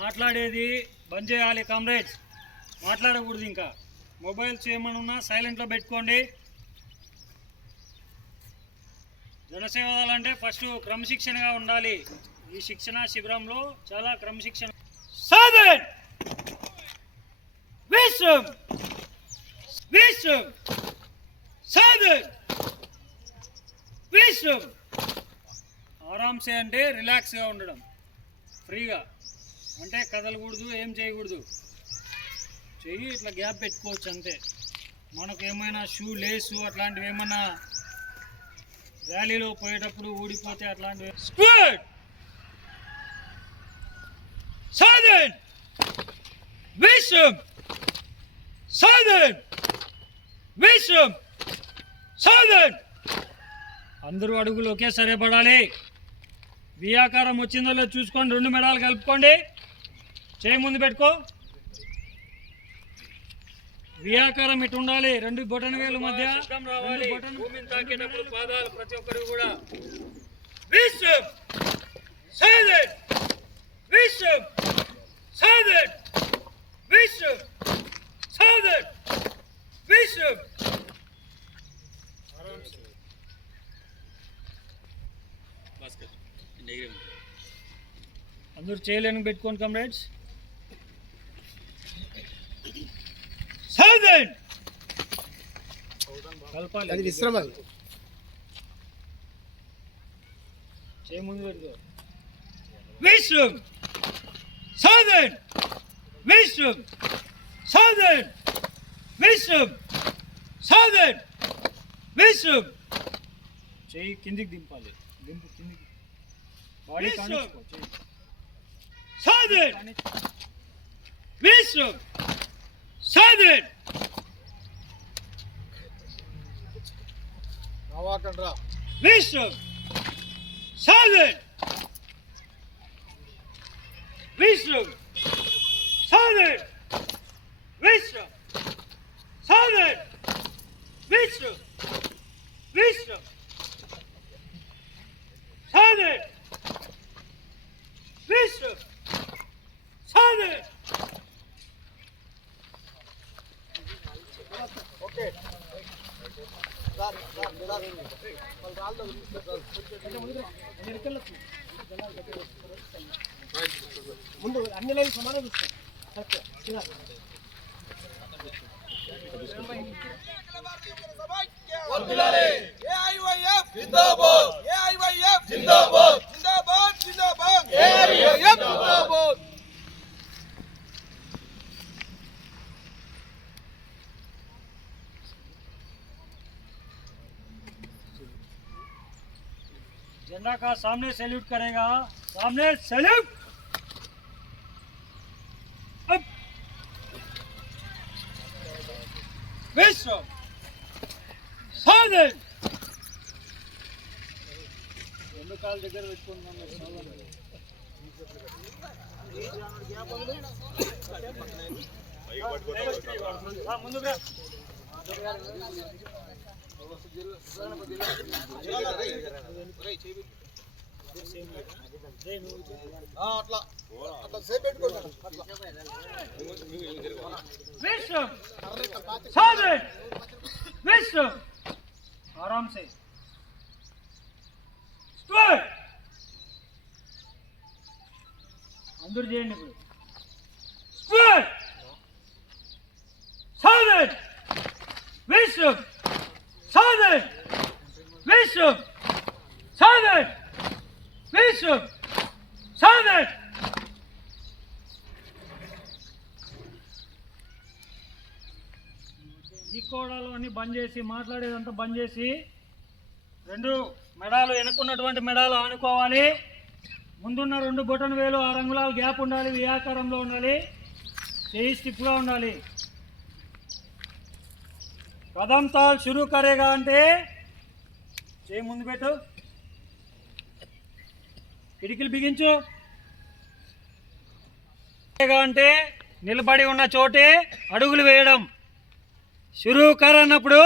మాట్లాడేది బంద్ చేయాలి కామ్రేడ్స్, మాట్లాడకూడదు. ఇంకా మొబైల్స్ ఏమన్నా సైలెంట్లో పెట్టుకోండి. జనసేవలు అంటే ఫస్ట్ క్రమశిక్షణగా ఉండాలి. ఈ శిక్షణ శిబిరంలో చాలా క్రమశిక్షణ. సాధన్ విశ్వం విశ్వం సాధన్ విశ్వం. ఆరామ్సే అంటే రిలాక్స్గా ఉండడం, ఫ్రీగా అంటే కదలకూడదు, ఏం చేయకూడదు. చెయ్యి ఇట్లా గ్యాప్ పెట్టుకోవచ్చు అంతే. మనకు ఏమైనా షూ లేసు అట్లాంటివి ఏమైనా ర్యాలీలో పోయేటప్పుడు ఊడిపోతే అట్లాంటివి. స్క్వాడ్ సాధన్ విశ్వం సాధన్ విశ్వం సాధన్. అందరూ అడుగులు ఒకేసారి పడాలి. వి ఆకారం వచ్చిందో లేదో చూసుకోండి. 2 మెడాలు కలుపుకోండి. చేయి ముందు పెట్టుకో. వి ఆకారం ఇటు ఉండాలి. 2 బొటన వేలు మధ్య రావాలి. భూమిని తాకేటప్పుడు పాదాలు ప్రతి ఒక్కరు కూడా విశ్వం సాధన్ విశ్వం సాధన్ విశ్వం సాధన్ విశ్వం. అందరూ చేయలేని పెట్టుకోండి కామ్రేడ్స్. సాధన్ కలపాలి. అది విశ్రమ. చేయి ముందు పెట్టుకో. విశ్వం సాధన్ విశ్వం సాధన్ విశ్వం సాధన్ విశ్వం. చెయ్యి కిందికి దింపాలి. దింపు కిందికి. బాడీ కానిచ్చుకో. చెయ్యి సాధన్ విశ్వం సాధన్. విశ్వం సాధన్ విశ్వం సాధన్ విశ్వం సాధన్ విశ్వం విశ్వం సాధన్ విశ్వం సాధన్. ఓకే ముందు అన్ని లైన్ సమానం చూస్తాం. झंडा का सामने सैल्यूट करेगा. सामने सैल्यूट. अब विश्व साधन. రెండు కాళ్ళ దగ్గర పెట్టుకుంటున్నాం. ముందుగా विश्व साधन विश्व. आराम से अंदर చేయండి. ఇప్పుడు స్క్వేర్ సాధన్ విశ్వం సాధన్ విశ్వం సాధన్ విశ్వం సాధన్. ఈ కోడాలు అన్ని బంద్ చేసి, మాట్లాడేదంతా బంద్ చేసి, 2 మెడాలు వెనుకున్నటువంటి మెడాలు ఆనుకోవాలి. ముందున్న 2 బొటన వేలు 6 అంగుళాలు గ్యాప్ ఉండాలి. వి ఆకారంలో ఉండాలి. చేయి స్టిఫ్గా ఉండాలి. కదం తాల్ షురూ కరేగా అంటే చేయి ముందు పెట్టు. కిటికీలు బిగించు. అంటే నిలబడి ఉన్న చోటే అడుగులు వేయడం. షురూ కర్ అన్నప్పుడు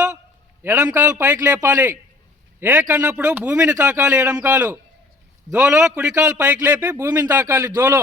ఎడం కాలు పైకి లేపాలి. ఏక్ అన్నప్పుడు భూమిని తాకాలి ఎడం కాలు. దోలో కుడికాలు పైకి లేపి భూమిని తాకాలి. దోలో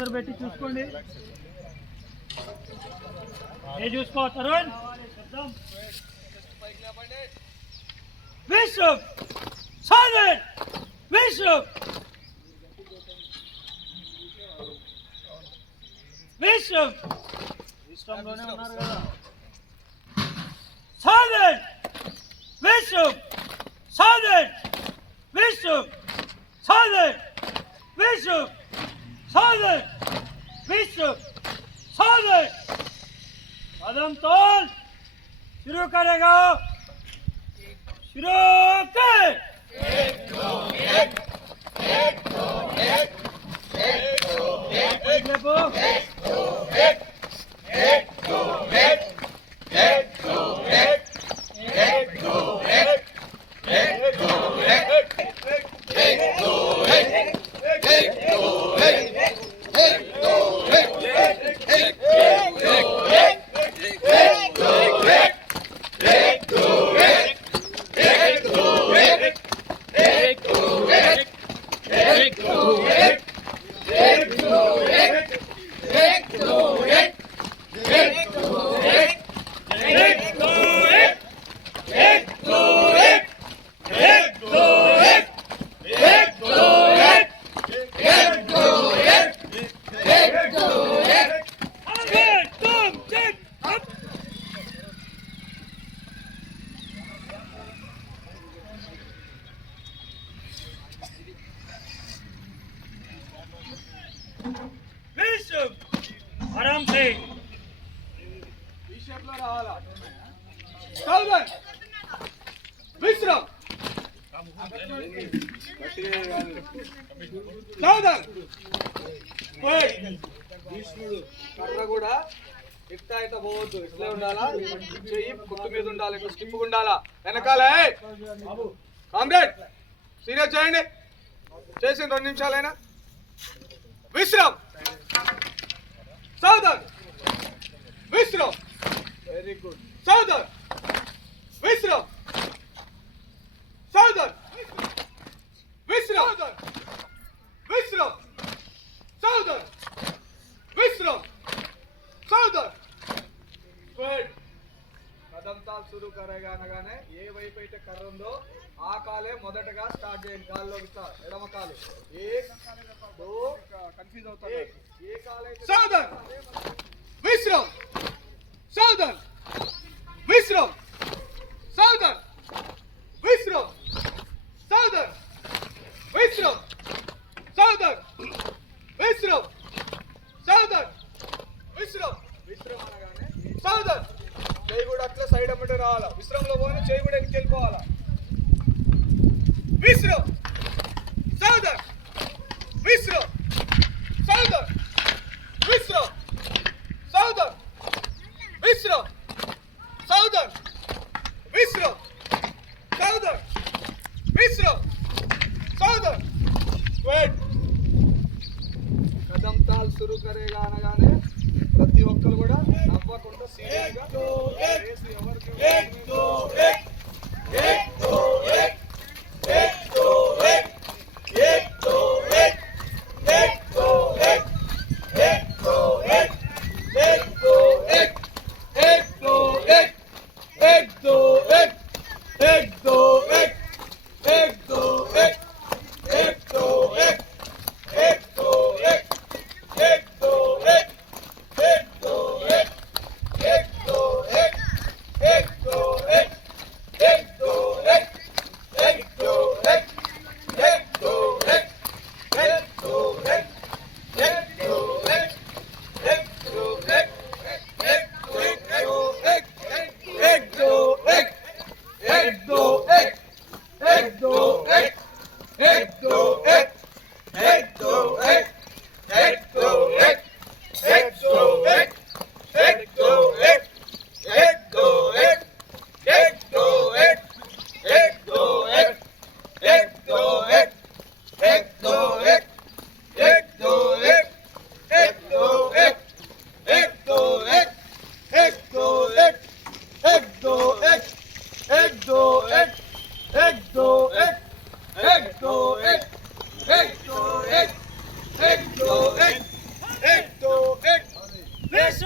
ముందర పెట్టి చూసుకోండి. ఏ చూసుకో తరుణ్. విశ్వ సాధన్ విశ్వ విశ్వ ఇష్టంలోనే ఉన్నారు కదా. సాధన్ విశ్వ సాధన్ విశ్వ साधन विश्व साधन विश्व साधन कदम तोल शुरू करेगा शुरू कर आराम से विश्राम సాధన్ భీష్ముడు కర్ర కూడా ఇట్లా ఇట్లా పోవద్దు, ఇట్లే ఉండాలా, చెయ్యి పుట్టు మీద ఉండాలి, ఇట్లా స్టిప్ ఉండాలా, వెనకాల కామ్రేడ్ సీరియస్ చేయండి. చేసిన 2 నిమిషాలైనా Vishram Sadhan Vishram very good Sadhan Vishram Sadhan Vishram Vishram Sadhan Vishram Sadhan good కదం తాల్ शुरू करेगा అనగానే ఏ వైపు అయితే కర్ర ఉందో ఆ కాలే మొదటగా స్టార్ట్ చేయండి. కాల్లోకి ఎడమ కాలు కన్ఫ్యూజ్ అవుతారు. ఏ కాలైతే సాధన్ విశ్రామ్ సాధన్ విశ్రామ్ సాధన్ విశ్రామ్ సాధన్ విశ్రామ్ సాధన్ విశ్రామ్ సాధన్ విశ్రామ్ విశ్రామ్ అనగానే సాధన్ చేయి కూడా అట్లా సైడ్ అమ్మటే రావాలా. విశ్రామంలో పోయినా చేయి కూడా వెనక్కి వెళ్ళిపోవాలా. విశ్రామ్ సాధన్ విశ్రామ్ సాధన్ విశ్రామ్ సాధన్ విశ్రామ్ సాధన్ విశ్రామ్ సాధన్ విశ్రామ్ సాధన్ వెయిట్ కదం తాల్ शुरू करेगा అనగానే ప్రతి ఒక్కరు కూడా నవ్వకుండా సీరియస్ గా రేస్ ఎవరికి Go!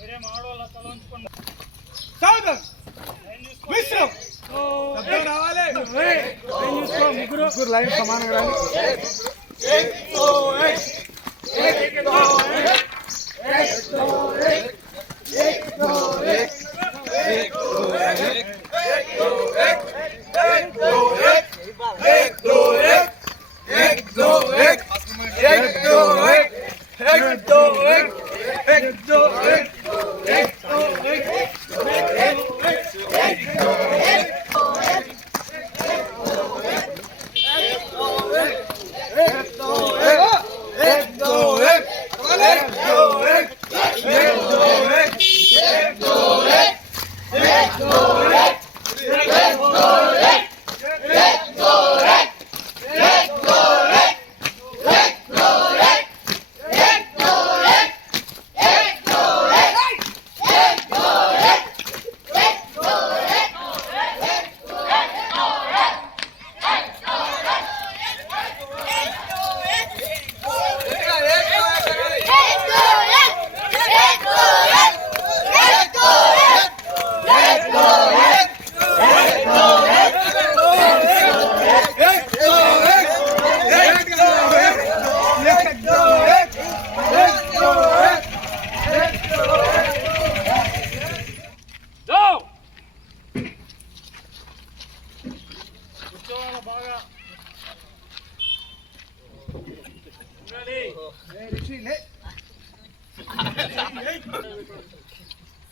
మీరేం ఆడవాళ్ళ తల ఉంచుకోండి. సాధన్ లైన్ చూసుకోండి. మిశ్రం శబ్దం రావాలి. లైన్ చూసుకో, ముగ్గురు లైన్ సమానంగా రాని. కూర్చోవాలి బాగా.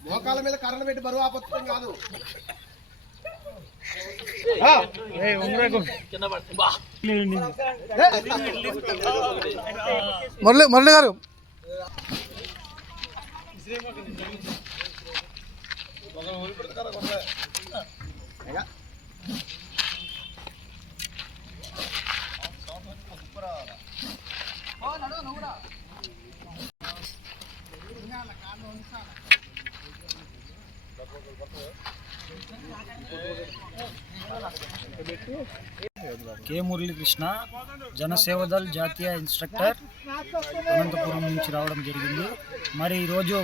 మోకాల మీద కర్రలు పెట్టి బరువు ఆపత్తం కాదు. మురళి గారు కె మురళీకృష్ణ, జనసేవదల్ జాతీయ ఇన్స్ట్రక్టర్, అనంతపురం నుంచి రావడం జరిగింది. మరి ఈరోజు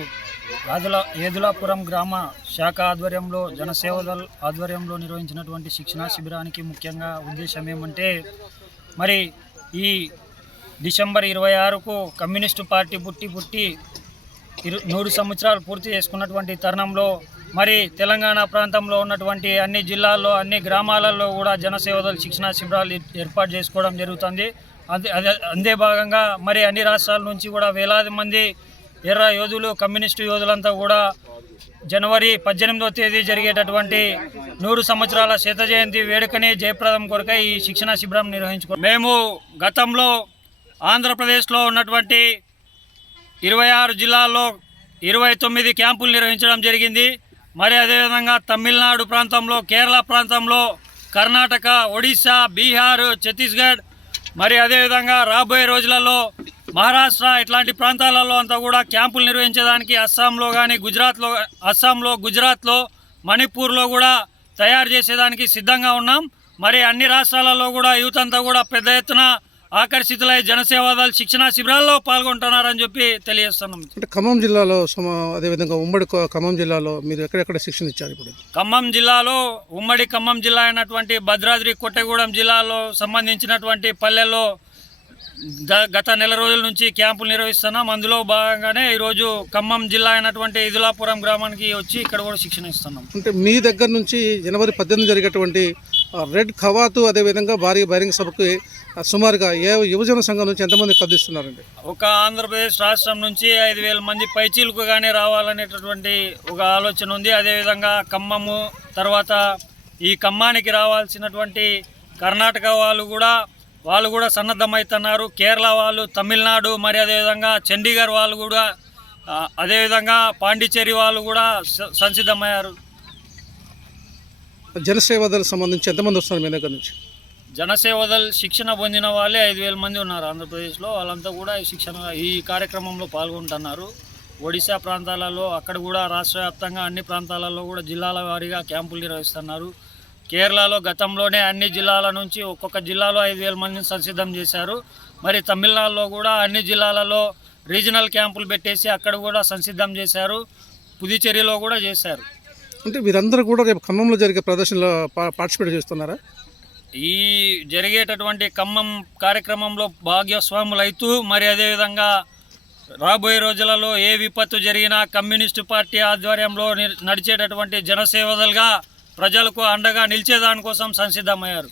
ఏదులాపురం గ్రామ శాఖ ఆధ్వర్యంలో జనసేవదల్ ఆధ్వర్యంలో నిర్వహించినటువంటి శిక్షణా శిబిరానికి ముఖ్యంగా ఉద్దేశం ఏమంటే, మరి ఈ డిసెంబర్ 26కు కమ్యూనిస్టు పార్టీ పుట్టి 100 సంవత్సరాలు పూర్తి చేసుకున్నటువంటి తరుణంలో మరి తెలంగాణ ప్రాంతంలో ఉన్నటువంటి అన్ని జిల్లాల్లో అన్ని గ్రామాలలో కూడా జనసేవదల్ శిక్షణా శిబిరాలు ఏర్పాటు చేసుకోవడం జరుగుతుంది. అందే భాగంగా మరి అన్ని రాష్ట్రాల నుంచి కూడా వేలాది మంది ఎర్ర యోధులు, కమ్యూనిస్టు యోధులంతా కూడా జనవరి 18వ తేదీ జరిగేటటువంటి 100 సంవత్సరాల శత జయంతి వేడుకని జయప్రదం కొరకై ఈ శిక్షణా శిబిరం నిర్వహించుకున్నాం. మేము గతంలో ఆంధ్రప్రదేశ్లో ఉన్నటువంటి 26 జిల్లాల్లో 29 క్యాంపులు నిర్వహించడం జరిగింది. మరి అదేవిధంగా తమిళనాడు ప్రాంతంలో, కేరళ ప్రాంతంలో, కర్ణాటక, ఒడిశా, బీహార్, ఛత్తీస్గఢ్, మరి అదేవిధంగా రాబోయే రోజులలో మహారాష్ట్ర ఇట్లాంటి ప్రాంతాలలో అంతా కూడా క్యాంపులు నిర్వహించడానికి అస్సాంలో, గుజరాత్లో, మణిపూర్లో కూడా తయారు చేసేదానికి సిద్ధంగా ఉన్నాం. మరి అన్ని రాష్ట్రాలలో కూడా యూత్ అంతా కూడా పెద్ద ఎత్తున ఆకర్షితులై జనసేవదల్ శిక్షణా శిబిరాల్లో పాల్గొంటున్నారని చెప్పి తెలియజేస్తున్నాం. అంటే ఖమ్మం జిల్లాలో అదేవిధంగా ఉమ్మడి ఖమ్మం జిల్లాలో మీరు ఎక్కడెక్కడ శిక్షణ ఇచ్చారు? ఇప్పుడు ఖమ్మం జిల్లాలో ఉమ్మడి ఖమ్మం జిల్లా అయినటువంటి భద్రాద్రి కొత్తగూడెం జిల్లాలో సంబంధించినటువంటి పల్లెల్లో గత నెల రోజుల నుంచి క్యాంపులు నిర్వహిస్తున్నాం. అందులో భాగంగానే ఈరోజు ఖమ్మం జిల్లా అయినటువంటి ఏదులాపురం గ్రామానికి వచ్చి ఇక్కడ కూడా శిక్షణ ఇస్తున్నాం. అంటే మీ దగ్గర నుంచి జనవరి 18 జరిగేటువంటి రెడ్ ఖవాతు అదేవిధంగా భారీ బహిరంగ సభకు సుమారుగా యువజన సంఘం నుంచి ఎంతమంది కదిస్తున్నారండి? ఒక ఆంధ్రప్రదేశ్ రాష్ట్రం నుంచి 5,000 మంది పైచీలుకుగానే రావాలనేటటువంటి ఒక ఆలోచన ఉంది. అదేవిధంగా ఖమ్మము తర్వాత ఈ ఖమ్మానికి రావాల్సినటువంటి కర్ణాటక వాళ్ళు కూడా సన్నద్ధమవుతున్నారు. కేరళ వాళ్ళు, తమిళనాడు, మరి అదేవిధంగా చండీగఢ్ వాళ్ళు కూడా, అదేవిధంగా పాండిచ్చేరి వాళ్ళు కూడా సంసిద్ధమయ్యారు. జనసేవదల్ సంబంధించి ఎంతమంది వస్తున్నారు మీ దగ్గర నుంచి? జనసేవదల్ శిక్షణ పొందిన వాళ్ళే 5,000 మంది ఉన్నారు ఆంధ్రప్రదేశ్లో. వాళ్ళంతా కూడా ఈ కార్యక్రమంలో పాల్గొంటున్నారు. ఒడిశా ప్రాంతాలలో అక్కడ కూడా రాష్ట్ర వ్యాప్తంగా అన్ని ప్రాంతాలలో కూడా జిల్లాల వారీగా క్యాంపులు నిర్వహిస్తున్నారు. కేరళలో గతంలోనే అన్ని జిల్లాల నుంచి ఒక్కొక్క జిల్లాలో 5,000 మందిని సంసిద్ధం చేశారు. మరి తమిళనాడులో కూడా అన్ని జిల్లాలలో రీజనల్ క్యాంపులు పెట్టేసి అక్కడ కూడా సంసిద్ధం చేశారు. పుదుచ్చేరిలో కూడా చేశారు. అంటే వీరందరూ కూడా రేపు ఖమ్మంలో జరిగే ప్రదర్శనలో పార్టిసిపేట్ చేస్తున్నారా? ఈ జరిగేటటువంటి ఖమ్మం కార్యక్రమంలో భాగస్వాములైతూ మరి అదేవిధంగా రాబోయే రోజులలో ఏ విపత్తు జరిగినా కమ్యూనిస్టు పార్టీ ఆధ్వర్యంలో నడిచేటటువంటి జనసేవలుగా ప్రజలకు అండగా నిలిచేదానికోసం సంసిద్ధమయ్యారు.